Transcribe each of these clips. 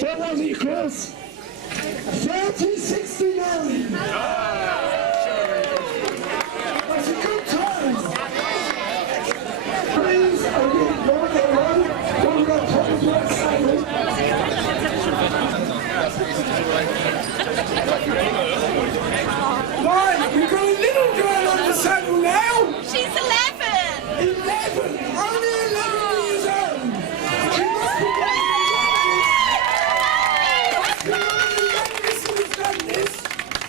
What was it, Chris? 3069. That's a good time. Please, again, Lord, everyone, don't go talking to that silent. Right, we've got a little girl on the saddle now. She's 11. 11, only 11 years old. She must be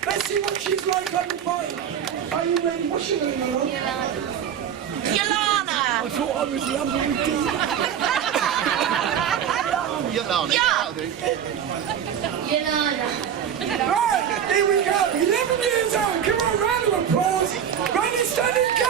let's see what she's like on the bike. Are you ready? What's your name, Alon? Yolana. I thought I was younger with you. Yolana. Yolana. Right, here we go. 11 years old. Come on, round of applause. Ready, steady, go!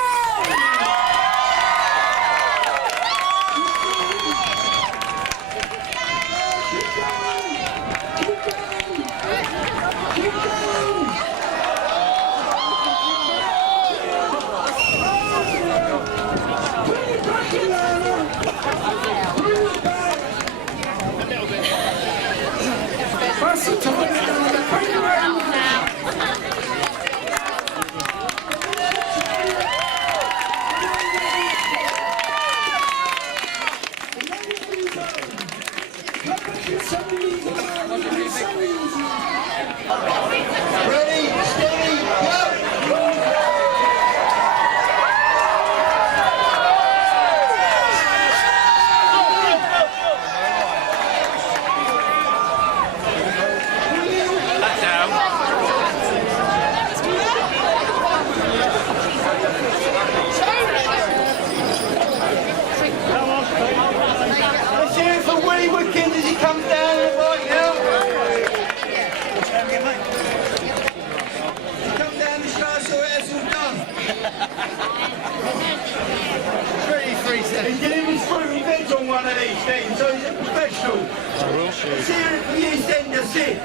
He's getting his fruit and veg on one of these things, so he's a professional. Let's hear it for you, send us in.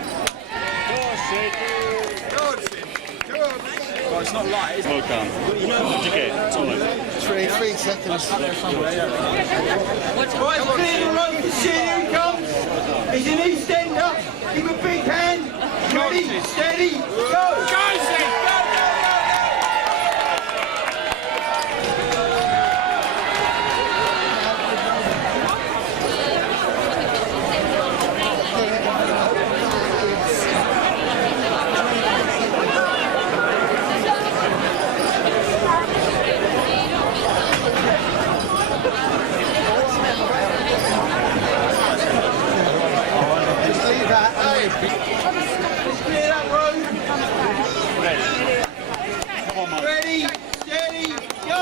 Well, it's not light, is it? Well done. What'd you get? It's all over. 3 seconds. Right, clear the road to see who comes. He's an Eastender. Give him a big hand. Ready, steady, go. Go, Sid, go. Ready, steady, go!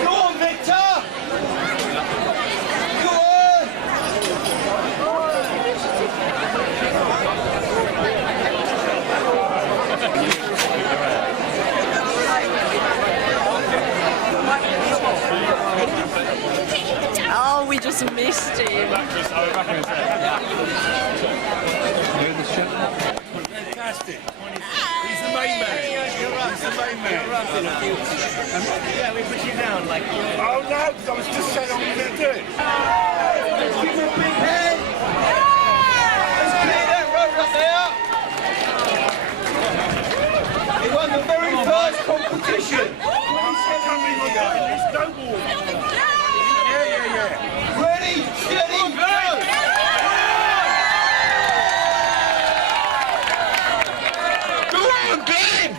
Go on, Victor! just missed him. Fantastic. He's the main man. He's the main man. Yeah, we put you down like. Oh no, because I was just saying I was going to do it. Let's give him a big hand. Let's clear that road up there. He won the very first competition. 27 years ago. There's no wall. Yeah. Ready, steady, go! Go on, Ben!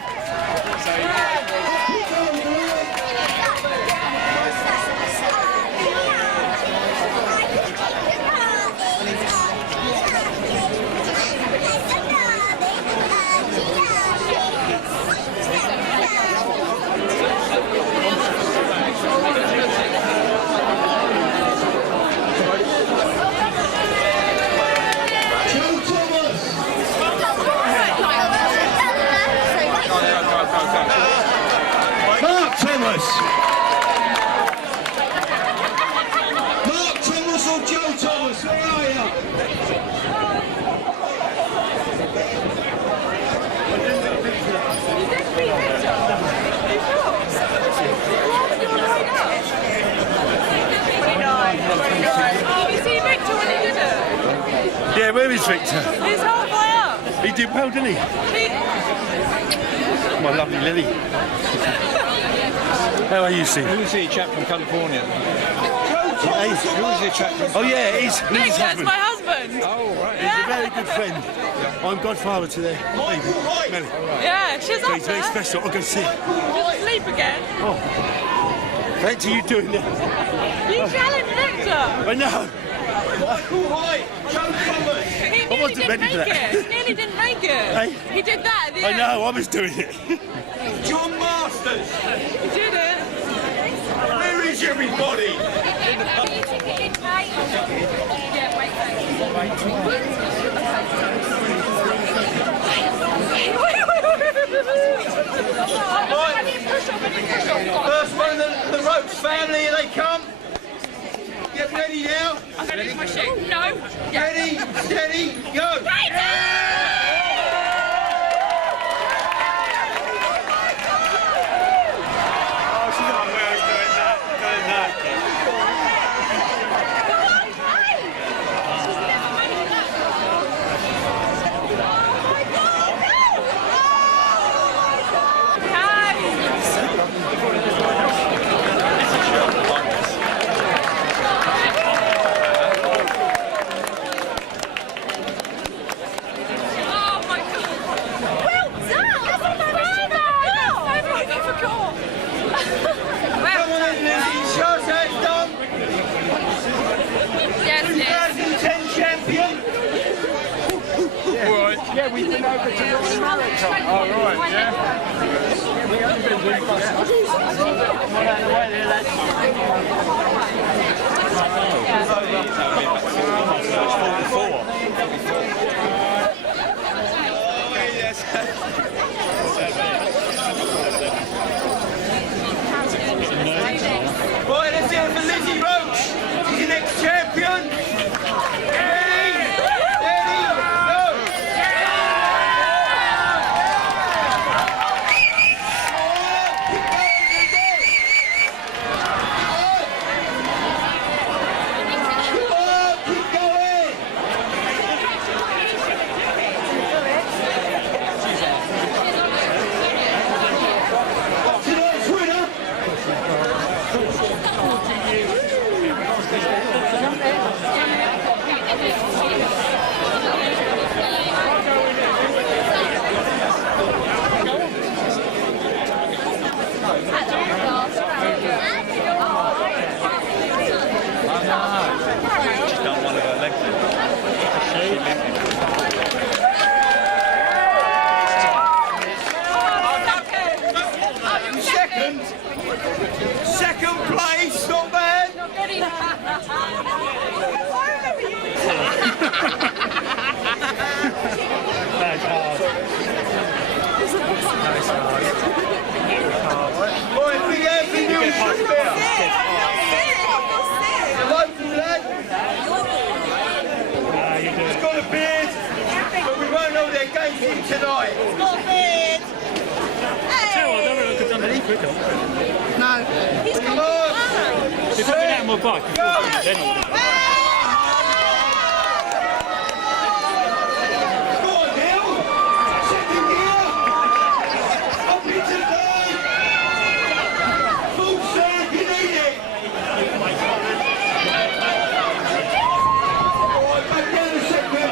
Mark Thomas! Mark Thomas or Joe Thomas, where are you? Oh, you see Victor when he did it? Yeah, where is Victor? He's halfway up. He did well, didn't he? My lovely Lily. How are you, Steve? Who was the chap from California? Hey, Who was the chap from... oh yeah, he's Nick, his that's husband. my husband. Oh, right. He's a very good friend. I'm godfather to their baby, Melly. Yeah, she's up He's very there. special. I'll go see him. Sleep again. Fancy you doing that? You challenged Victor. I know. Michael White, Joe Thomas. He nearly wasn't didn't ready make for that. it. He nearly didn't make it. Hey? He did that at the I end. know, I was doing it. John Masters. He did it. Where is everybody? First one of the ropes family, here they come. Get ready now. I'm going to lose my shoe. No. Ready, steady, go. Oh my God. Well done. That's a I forgot. Come on in, Lizzie. Show us how it's done. Yes, 2010 champion. Yeah, we've been over to North America. Oh, right, yeah. We haven't been really Right, let's hear it for Lizzie Roach. She's the next champion. Ready, steady, go. Keep going. Tonight's winner. She's done one of her legs. Second place, not bad. Right, big hand for you, Sheffield. The local lad. No. He's got If I'd been out on my bike, then I would have. Go on, Neil. Second gear. Up into third. Full circle, you need it. All right, back down a second.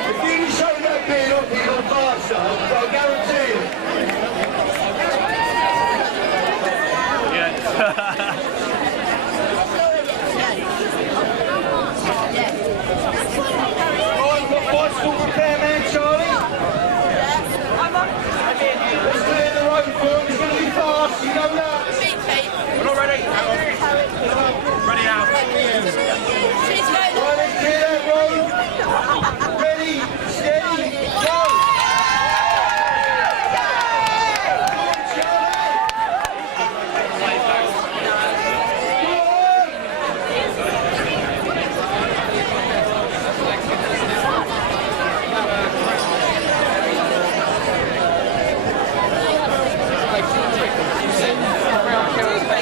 If you didn't show that beard up, you're going to pass, I guarantee you. Right, we've got bicycle repairman Charlie. Let's clear the road for him. He's going to be fast, you know that. We're not ready. Ready now. Right, let's clear that road. Ready, steady, go.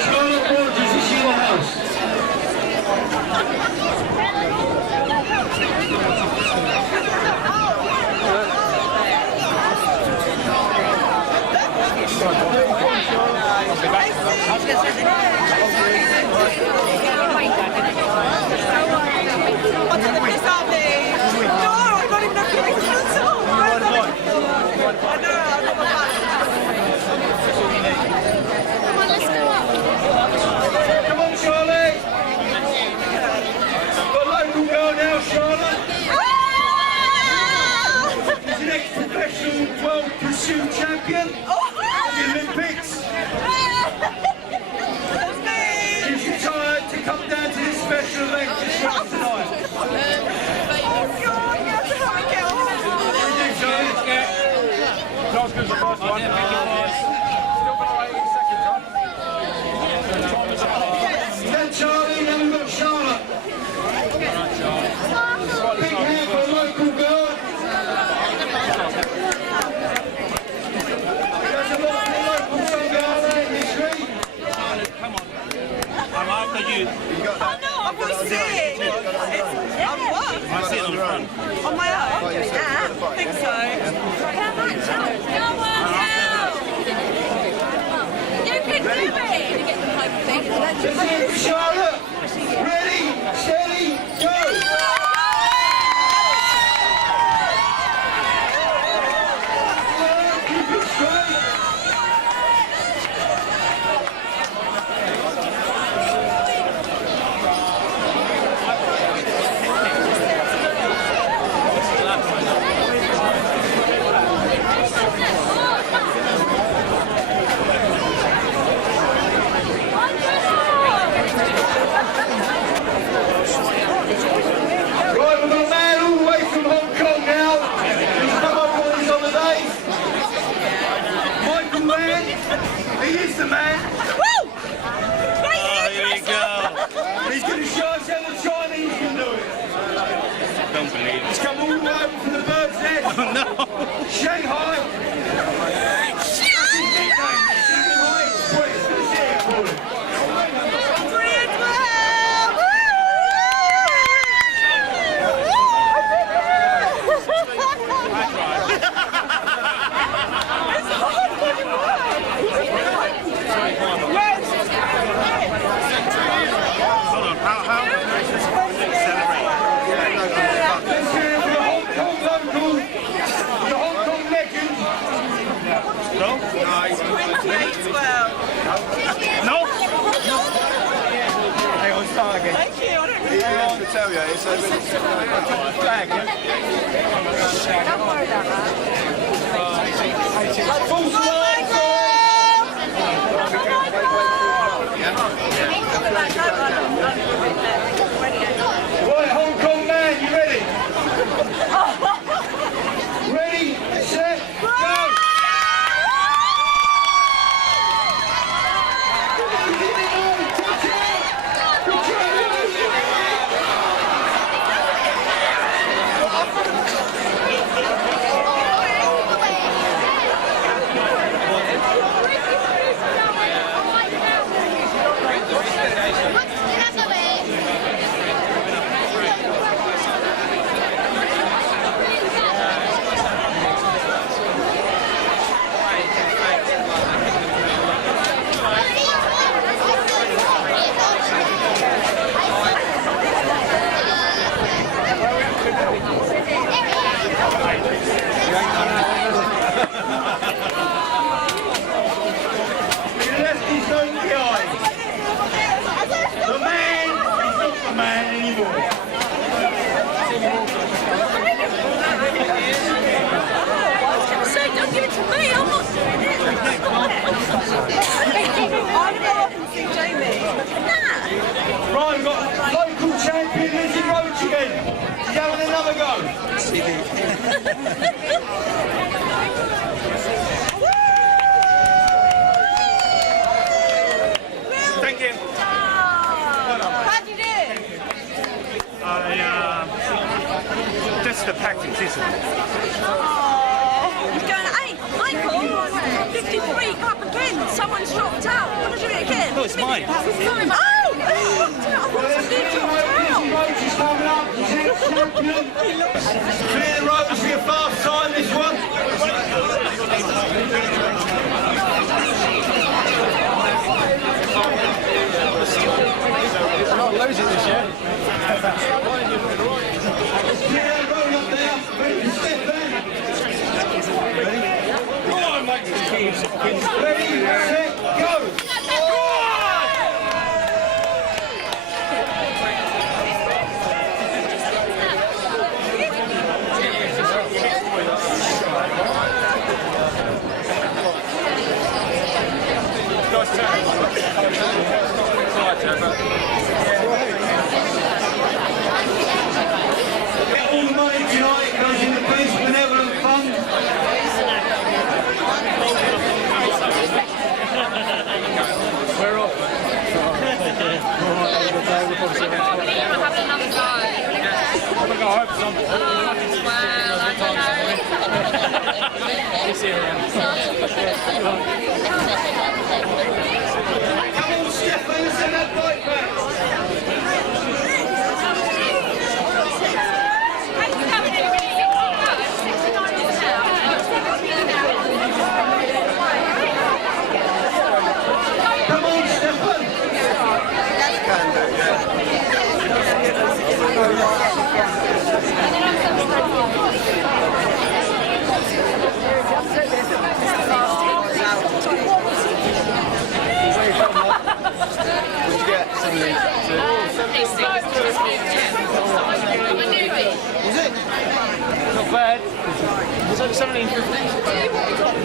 Charlotte Rogers, is she in the house? Come on, Charlotte. Got a local girl now, Charlotte. She's an ex-professional world pursuit champion of the Olympics. She's retired to come down to this special event just for us tonight. What do you do, Charlie? Not as good as the first one. Still below 80 seconds, huh? Then Charlie, then we've got Charlotte. Big hand for a local girl. There's a lot of local young girls there in this street. I'm after you. I sit on the front. on my own. I think so. You can do it. Let's hear it for Charlotte. Ready, steady, go. Keep it straight. Right, we've got a man all the way from Hong Kong now. He's come over on his holidays. Michael Mann, he is the man. Woo! Right here, Here we go. He's going to show us how the Chinese can do it. Don't believe it. He's come all the way over from the bird's nest. Oh no. Shanghai. That's his nickname, Shanghai Express. Let's hear it for him. Hold on. How? Let's hear it for the Hong Kong local, the Hong Kong legend. No? No? Hang on, start again. Thank you. I don't really I have to tell you, it's a flag, yeah? Don't worry about that. Full stop. Right, Hong Kong man, you ready? Ready, set, go! Thank you. How'd you do? Just the practice, isn't it? He's going, hey, Michael, 53, come up again. Someone's dropped out. Want to do it again? No, it's mine. Oh, he's dropped out. I thought somebody dropped out. Clear the roads for your fast time, this one. We're not losing this year. Clear the road up there. Ready to step in. Ready? Ready, set, go. All the money tonight goes in the Police Benevolent Fund. We're off. Having another go. I'm going to go home for some. Come on, Stefan, send that bike back. Come on, Stefan. Not bad. It's only 17.50.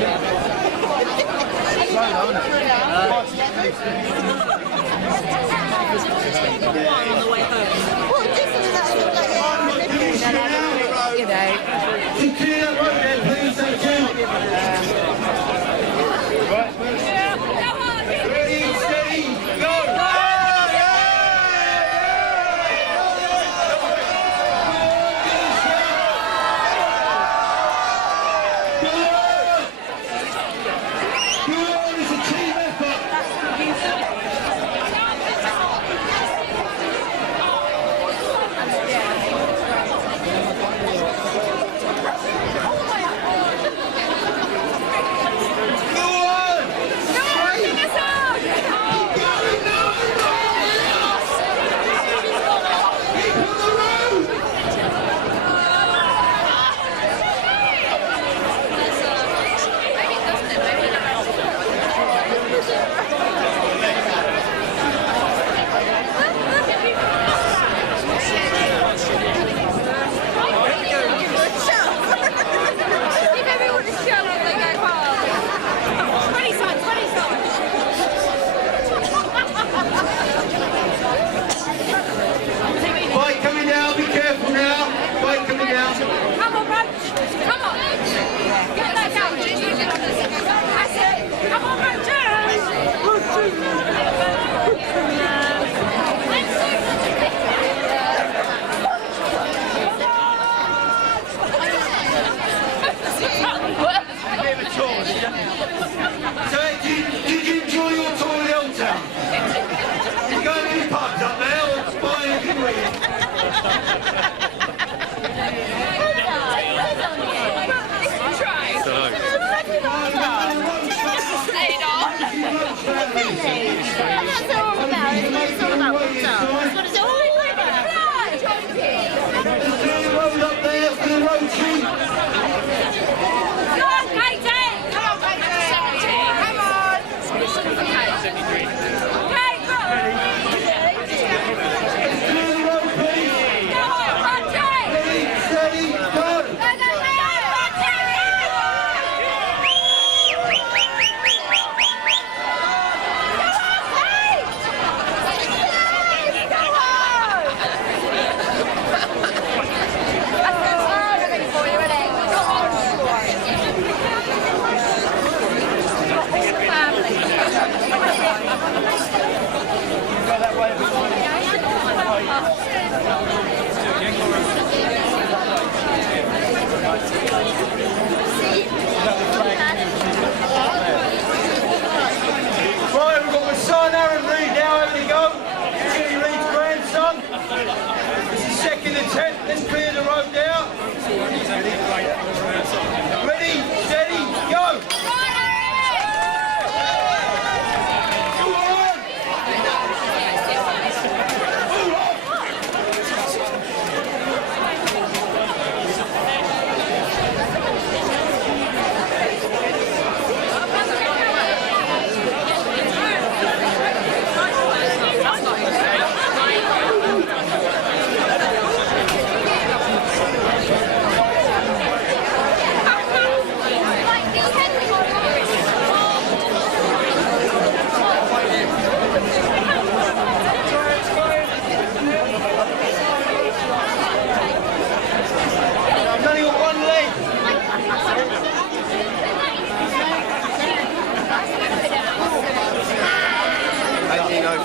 Can clear that road there, please, thank you. Ready, steady, go. Good, it's a team effort. Go on. Keep on the road. Bike coming down, be careful now. Bike coming down. Come on, Roach. Come on. Get that down. That's it. Come on, So, did you enjoy your tour in Old Town? You go to any pubs up there or buy anything with you? Stayed on. That's all about it. It's all about Old Town. That's what it's all about. Clear the road up there for the road tree. Come on, Katie. Come on, Katie. Come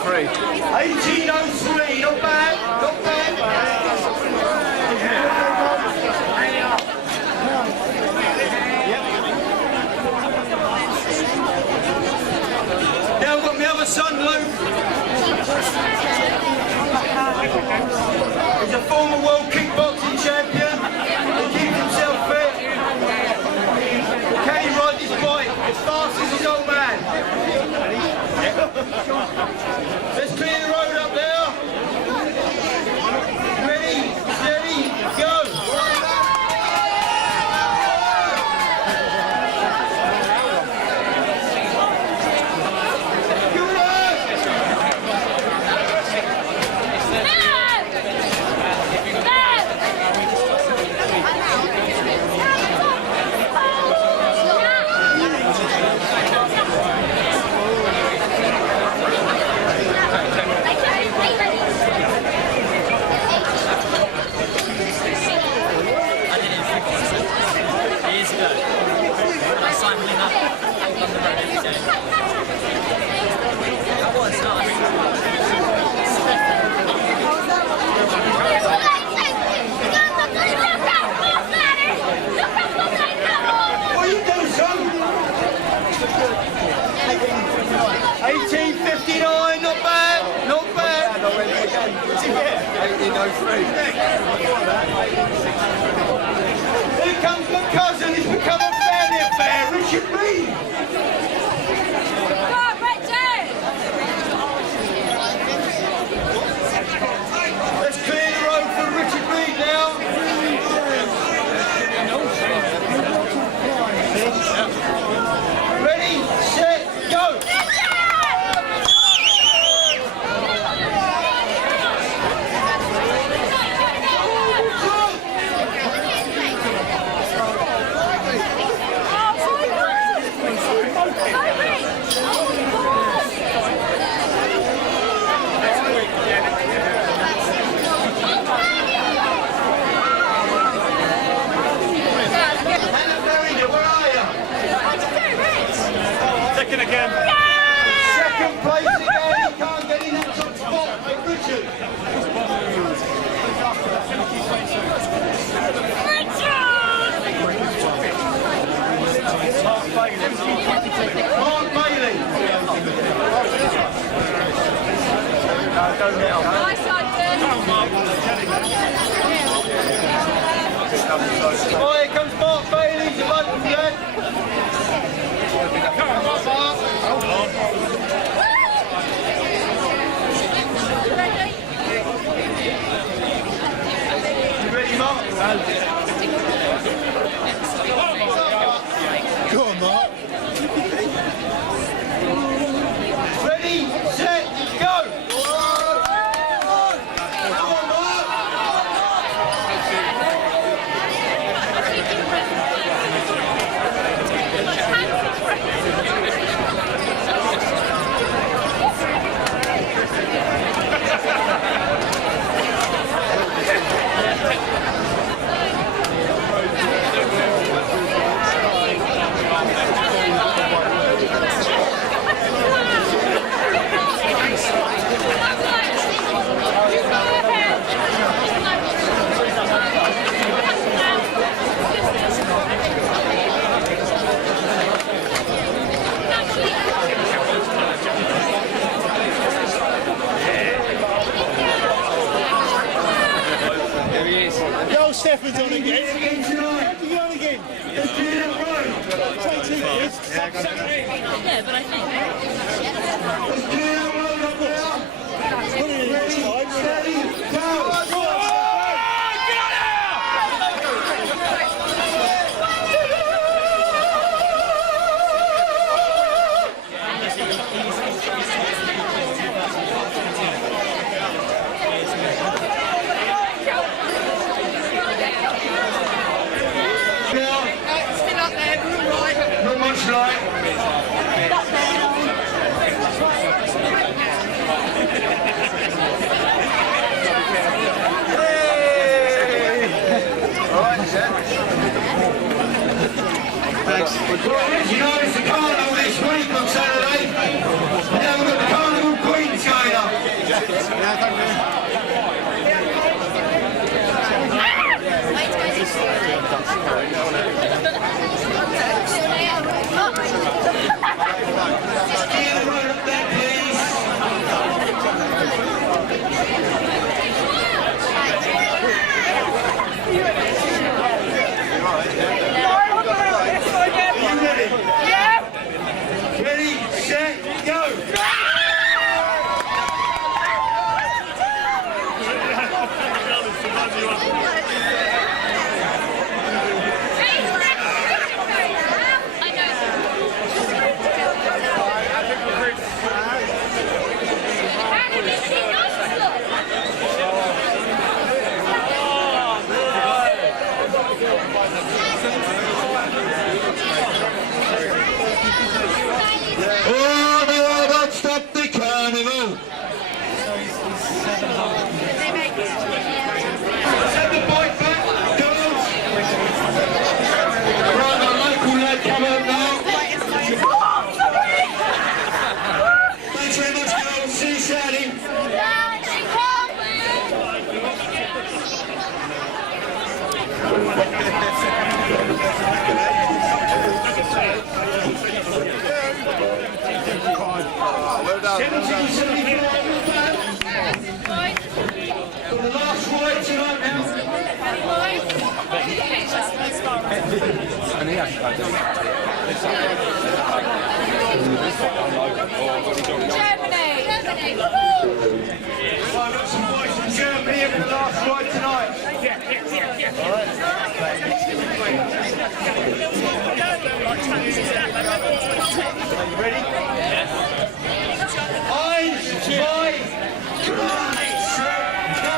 1803, not bad, not bad. Now I've got my other son, Luke. He's a former world kickboxing champion. He keeps himself fit. Can he ride this bike as fast as his old man? Let's clear the road up there. Ready, steady, go. Here comes my cousin, it's become a family affair, Richard Reed. Let's clear the road for Richard Reed now. Ready, set, go. Second again. Second place again, he can't get in that top spot, Richard. Mark Bailey. Oh, here comes Mark Bailey, he's a local lad. Come on, Mark. Hold on. You ready, Mark? Go on, Mark. Ready, set, go! Come on, Mark! Stefan's on again. You on again? Yeah, but I think. Not much light. You know it's the carnival this week on Saturday. And then we've got the carnival queens going up. For the last ride tonight now. Germany! Well, I've got some boys from Germany here for the last ride tonight. You ready? Yes. Eins, zwei, drei, go!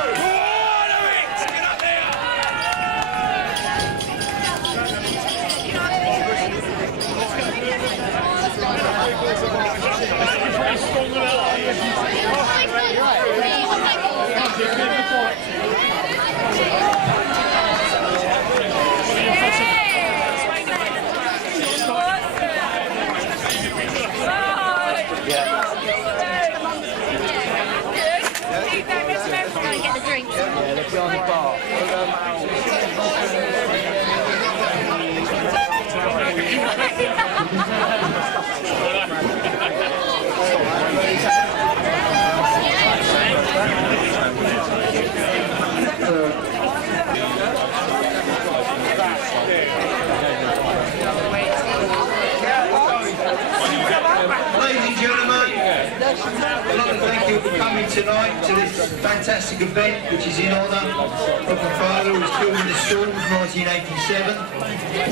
Ladies and gentlemen, I'd like to thank you for coming tonight to this fantastic event, which is in honour of my father who was killed in the storm of 1987.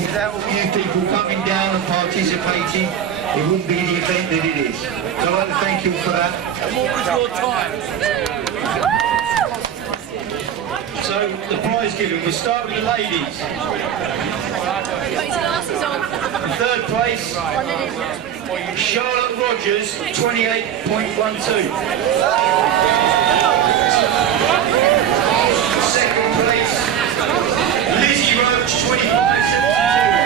Without all you people coming down and participating, it wouldn't be the event that it is. So I'd like to thank you for that. And what was your time? So the prize giving, we'll start with the ladies. In third place, Charlotte Rogers, 28.12. Second place, Lizzie Roach, 25.72.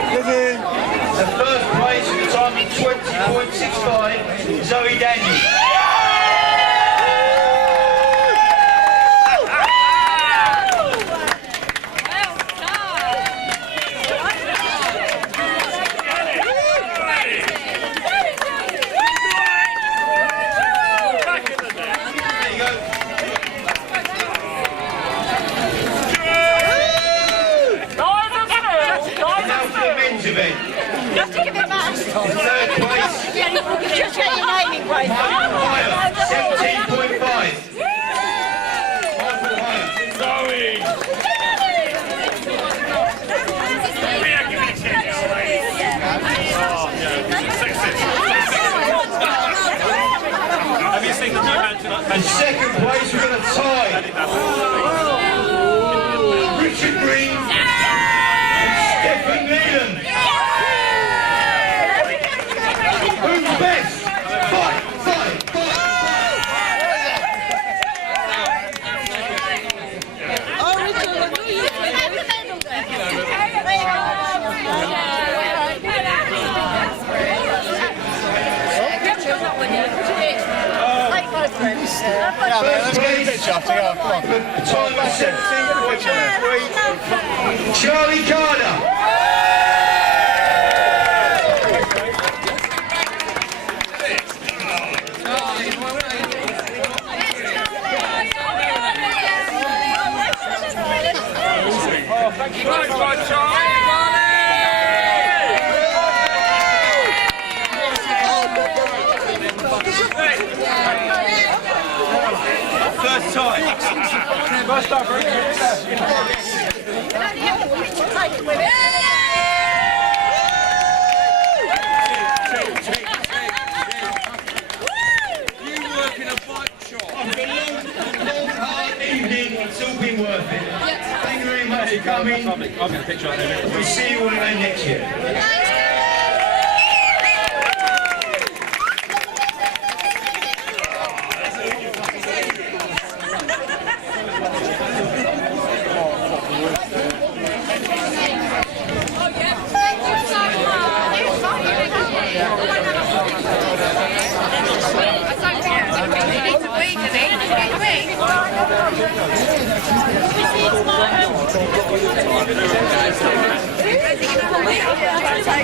The first place with a time of 20.65, Zoe Daniels. There you go. Now for the men's event. Just to give it back. In third place, Just get your name in, Grace. Michael Hyatt, 17.5. Michael Hyatt. Have you seen the new man? In second place, we're going to tie Richard Green and Stephen Needham. Who's best? Fight, fight, fight, First place, time of 17.3, Charlie Carter. First time. First time for You work in a bike shop. long, hard evening. It's all been worth it. Thank you very much for coming. I'll get a picture of it. We'll see you all again next year. Thank you so much. I'll try to